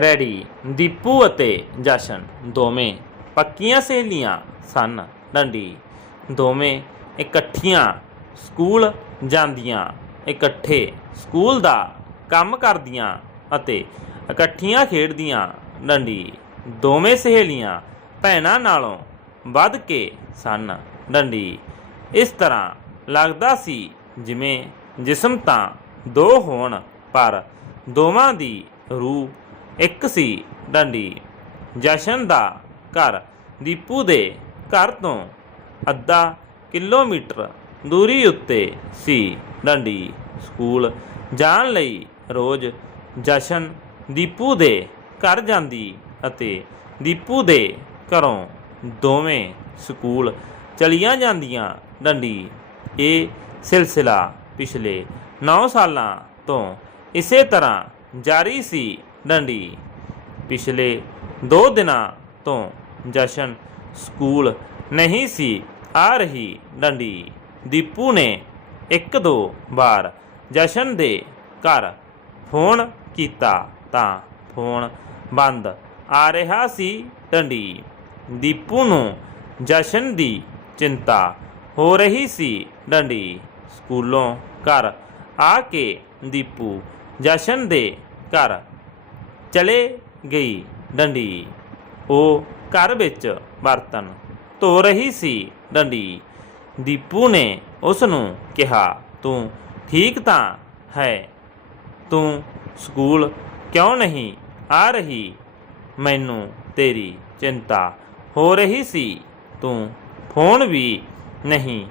Ready. Deepu ਅਤੇ ਜਸ਼ਨ ਦੋਵੇਂ ਪੱਕੀਆਂ ਸਹੇਲੀਆਂ ਸਨ ਡੰਡੀ। ਦੋਵੇਂ ਇਕੱਠੀਆਂ ਸਕੂਲ ਜਾਂਦੀਆਂ, ਇਕੱਠੇ ਸਕੂਲ ਦਾ ਕੰਮ ਕਰਦੀਆਂ ਅਤੇ ਇਕੱਠੀਆਂ ਖੇਡਦੀਆਂ ਡੰਡੀ। ਦੋਵੇਂ ਸਹੇਲੀਆਂ ਭੈਣਾਂ ਨਾਲੋਂ ਵੱਧ ਕੇ ਸਨ ਡੰਡੀ। ਇਸ ਤਰ੍ਹਾਂ ਲੱਗਦਾ ਸੀ ਜਿਵੇਂ ਜਿਸਮ ਤਾਂ ਦੋ ਹੋਣ ਪਰ ਦੋਵਾਂ ਦੀ ਰੂਹ ਇੱਕ ਸੀ ਡੰਡੀ। ਜਸ਼ਨ ਦਾ ਘਰ ਦੀਪੂ ਦੇ ਘਰ ਤੋਂ ਅੱਧਾ ਕਿਲੋਮੀਟਰ ਦੂਰੀ ਉੱਤੇ ਸੀ ਡੰਡੀ। ਸਕੂਲ ਜਾਣ ਲਈ ਰੋਜ਼ ਜਸ਼ਨ ਦੀਪੂ ਦੇ ਘਰ ਜਾਂਦੀ ਅਤੇ ਦੀਪੂ ਦੇ ਘਰੋਂ ਦੋਵੇਂ ਸਕੂਲ ਚਲੀਆਂ ਜਾਂਦੀਆਂ ਡੰਡੀ। ਇਹ ਸਿਲਸਿਲਾ ਪਿਛਲੇ 9 ਸਾਲਾਂ ਤੋਂ ਇਸੇ ਤਰ੍ਹਾਂ ਜਾਰੀ ਸੀ ਡੰਡੀ ਪਿਛਲੇ 2 ਦਿਨਾਂ ਤੋਂ ਜਸ਼ਨ ਸਕੂਲ ਨਹੀਂ ਸੀ ਆ ਰਹੀ। ਡੰਡੀ ਦੀਪੂ ਨੇ ਇੱਕ ਦੋ ਵਾਰ ਜਸ਼ਨ ਦੇ ਘਰ ਫੋਨ ਕੀਤਾ ਤਾਂ ਫੋਨ ਬੰਦ ਆ ਰਿਹਾ ਸੀ। ਡੰਡੀ ਦੀਪੂ ਨੂੰ ਜਸ਼ਨ ਦੀ ਚਿੰਤਾ ਹੋ ਰਹੀ ਸੀ। ਡੰਡੀ ਸਕੂਲੋਂ ਘਰ ਆ ਕੇ ਦੀਪੂ ਜਸ਼ਨ ਦੇ ਘਰ ਚਲੇ ਗਈ ਡੰਡੀ। ਉਹ ਘਰ ਵਿੱਚ ਬਰਤਨ ਧੋ ਰਹੀ ਸੀ ਡੰਡੀ। ਦੀਪੂ ਨੇ ਉਸ ਨੂੰ ਕਿਹਾ, ਤੂੰ ਠੀਕ ਤਾਂ ਹੈ? ਤੂੰ ਸਕੂਲ ਕਿਉਂ ਨਹੀਂ ਆ ਰਹੀ? ਮੈਨੂੰ ਤੇਰੀ ਚਿੰਤਾ ਹੋ ਰਹੀ ਸੀ। ਤੂੰ ਫੋਨ ਵੀ ਨਹੀਂ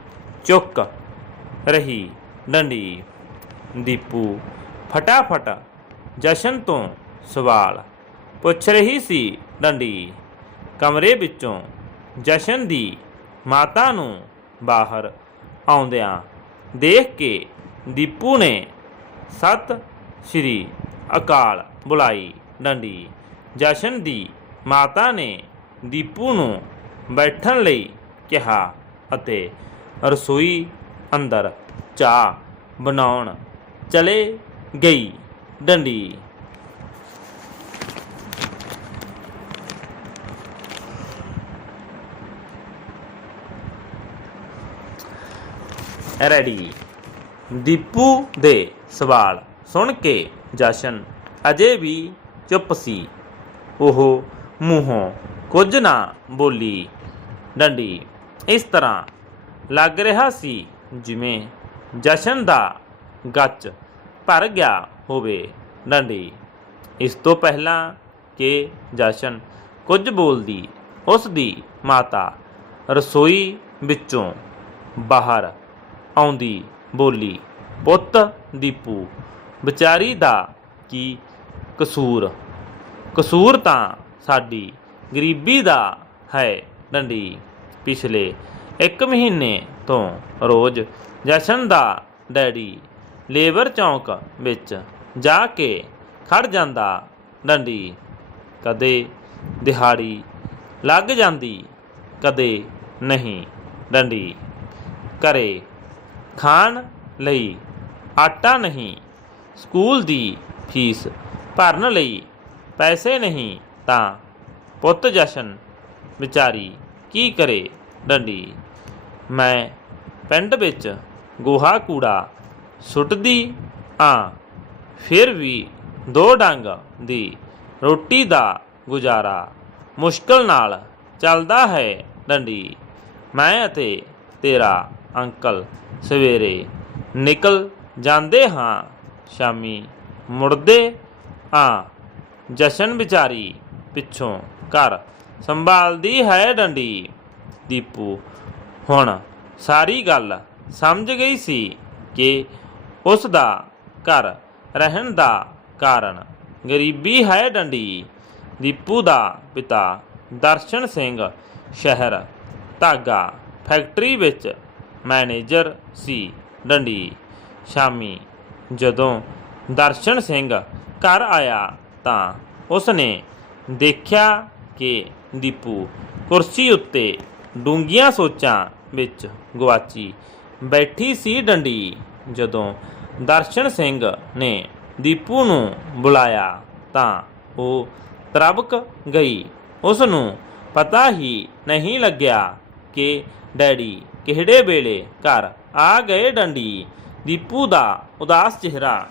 ਚੁੱਕ ਰਹੀ ਡੰਡੀ। ਦੀਪੂ ਫਟਾਫਟ ਜਸ਼ਨ ਤੋਂ ਸਵਾਲ। ਪੁੱਛ ਰਹੀ ਸੀ ਡੰਡੀ, ਕਮਰੇ ਵਿੱਚੋਂ ਜਸ਼ਨ ਦੀ ਮਾਤਾ ਨੂੰ ਬਾਹਰ ਆਉਂਦਿਆਂ ਦੇਖ ਕੇ ਦੀਪੂ ਨੇ ਸਤਿ ਸ਼੍ਰੀ ਅਕਾਲ ਬੁਲਾਈ। ਡੰਡੀ, ਜਸ਼ਨ ਦੀ ਮਾਤਾ ਨੇ ਦੀਪੂ ਨੂੰ ਬੈਠਣ ਲਈ ਕਿਹਾ ਅਤੇ ਰਸੋਈ ਅੰਦਰ ਚਾਹ ਬਣਾਉਣ ਚਲੇ ਗਈ। ਡੰਡੀ ਰੈਡੀ। ਦੀਪੂ ਦੇ ਸਵਾਲ ਸੁਣ ਕੇ ਜਸ਼ਨ ਅਜੇ ਵੀ ਚੁੱਪ ਸੀ। ਉਹ ਮੂੰਹੋਂ ਕੁਝ ਨਾ ਬੋਲੀ। ਡੰਡੀ, ਇਸ ਤਰ੍ਹਾਂ ਲੱਗ ਰਿਹਾ ਸੀ ਜਿਵੇਂ ਜਸ਼ਨ ਦਾ ਗੱਚ ਭਰ ਗਿਆ ਹੋਵੇ। ਡੰਡੀ, ਇਸ ਤੋਂ ਪਹਿਲਾਂ ਕਿ ਜਸ਼ਨ ਕੁਝ ਬੋਲਦੀ, ਉਸ ਦੀ ਮਾਤਾ ਰਸੋਈ ਵਿੱਚੋਂ ਬਾਹਰ ਆਉਂਦੀ ਬੋਲੀ, ਪੁੱਤ ਦੀਪੂ, ਵਿਚਾਰੀ ਦਾ ਕੀ ਕਸੂਰ? ਕਸੂਰ ਤਾਂ ਸਾਡੀ ਗਰੀਬੀ ਦਾ ਹੈ ਡੰਡੀ। ਪਿਛਲੇ ਇੱਕ ਮਹੀਨੇ ਤੋਂ ਰੋਜ਼ ਜਸ਼ਨ ਦਾ ਡੈਡੀ ਲੇਬਰ ਚੌਂਕ ਵਿੱਚ ਜਾ ਕੇ ਖੜ ਜਾਂਦਾ ਡੰਡੀ। ਕਦੇ ਦਿਹਾੜੀ ਲੱਗ ਜਾਂਦੀ, ਕਦੇ ਨਹੀਂ ਡੰਡੀ। ਘਰੇ ਖਾਣ ਲਈ ਆਟਾ ਨਹੀਂ, ਸਕੂਲ ਦੀ ਫੀਸ ਭਰਨ ਲਈ ਪੈਸੇ ਨਹੀਂ ਤਾਂ ਪੁੱਤ ਜਸ਼ਨ ਵਿਚਾਰੀ ਕੀ ਕਰੇ ਡੰਡੀ। ਮੈਂ ਪਿੰਡ ਵਿੱਚ ਗੋਹਾ ਕੂੜਾ ਸੁੱਟਦੀ ਆ, ਫਿਰ ਵੀ ਦੋ ਡੰਗ ਦੀ ਰੋਟੀ ਦਾ ਗੁਜ਼ਾਰਾ ਮੁਸ਼ਕਲ ਨਾਲ ਚੱਲਦਾ ਹੈ ਡੰਡੀ। ਮੈਂ ਅਤੇ ਤੇਰਾ ਅੰਕਲ ਸਵੇਰੇ ਨਿਕਲ ਜਾਂਦੇ ਹਾਂ, ਸ਼ਾਮੀ ਮੁੜਦੇ ਆ ਜਸ਼ਨ ਵਿਚਾਰੀ ਪਿੱਛੋਂ ਘਰ ਸੰਭਾਲਦੀ ਹੈ ਡੰਡੀ। ਦੀਪੂ ਹੁਣ ਸਾਰੀ ਗੱਲ ਸਮਝ ਗਈ ਸੀ ਕਿ ਉਸ ਦਾ ਘਰ ਰਹਿਣ ਦਾ ਕਾਰਨ ਗਰੀਬੀ ਹੈ ਡੰਡੀ। ਦੀਪੂ ਦਾ ਪਿਤਾ ਦਰਸ਼ਨ ਸਿੰਘ ਸ਼ਹਿਰ ਧਾਗਾ ਫੈਕਟਰੀ ਵਿੱਚ ਮੈਨੇਜਰ ਸੀ ਡੰਡੀ। ਸ਼ਾਮੀ ਜਦੋਂ ਦਰਸ਼ਨ ਸਿੰਘ ਘਰ ਆਇਆ ਤਾਂ ਉਸ ਨੇ ਦੇਖਿਆ ਕਿ ਦੀਪੂ ਕੁਰਸੀ ਉੱਤੇ ਡੂੰਘੀਆਂ ਸੋਚਾਂ ਵਿੱਚ ਗਵਾਚੀ ਬੈਠੀ ਸੀ ਡੰਡੀ। ਜਦੋਂ ਦਰਸ਼ਨ ਸਿੰਘ ਨੇ ਦੀਪੂ ਨੂੰ ਬੁਲਾਇਆ ਤਾਂ ਉਹ ਤਰਬਕ ਗਈ। ਉਸ ਨੂੰ ਪਤਾ ਹੀ ਨਹੀਂ ਲੱਗਿਆ ਕਿ ਡੈਡੀ ਕਿਹੜੇ ਵੇਲੇ ਘਰ ਆ ਗਏ ਡੰਡੀ? ਦੀਪੂ ਦਾ ਉਦਾਸ ਚਿਹਰਾ।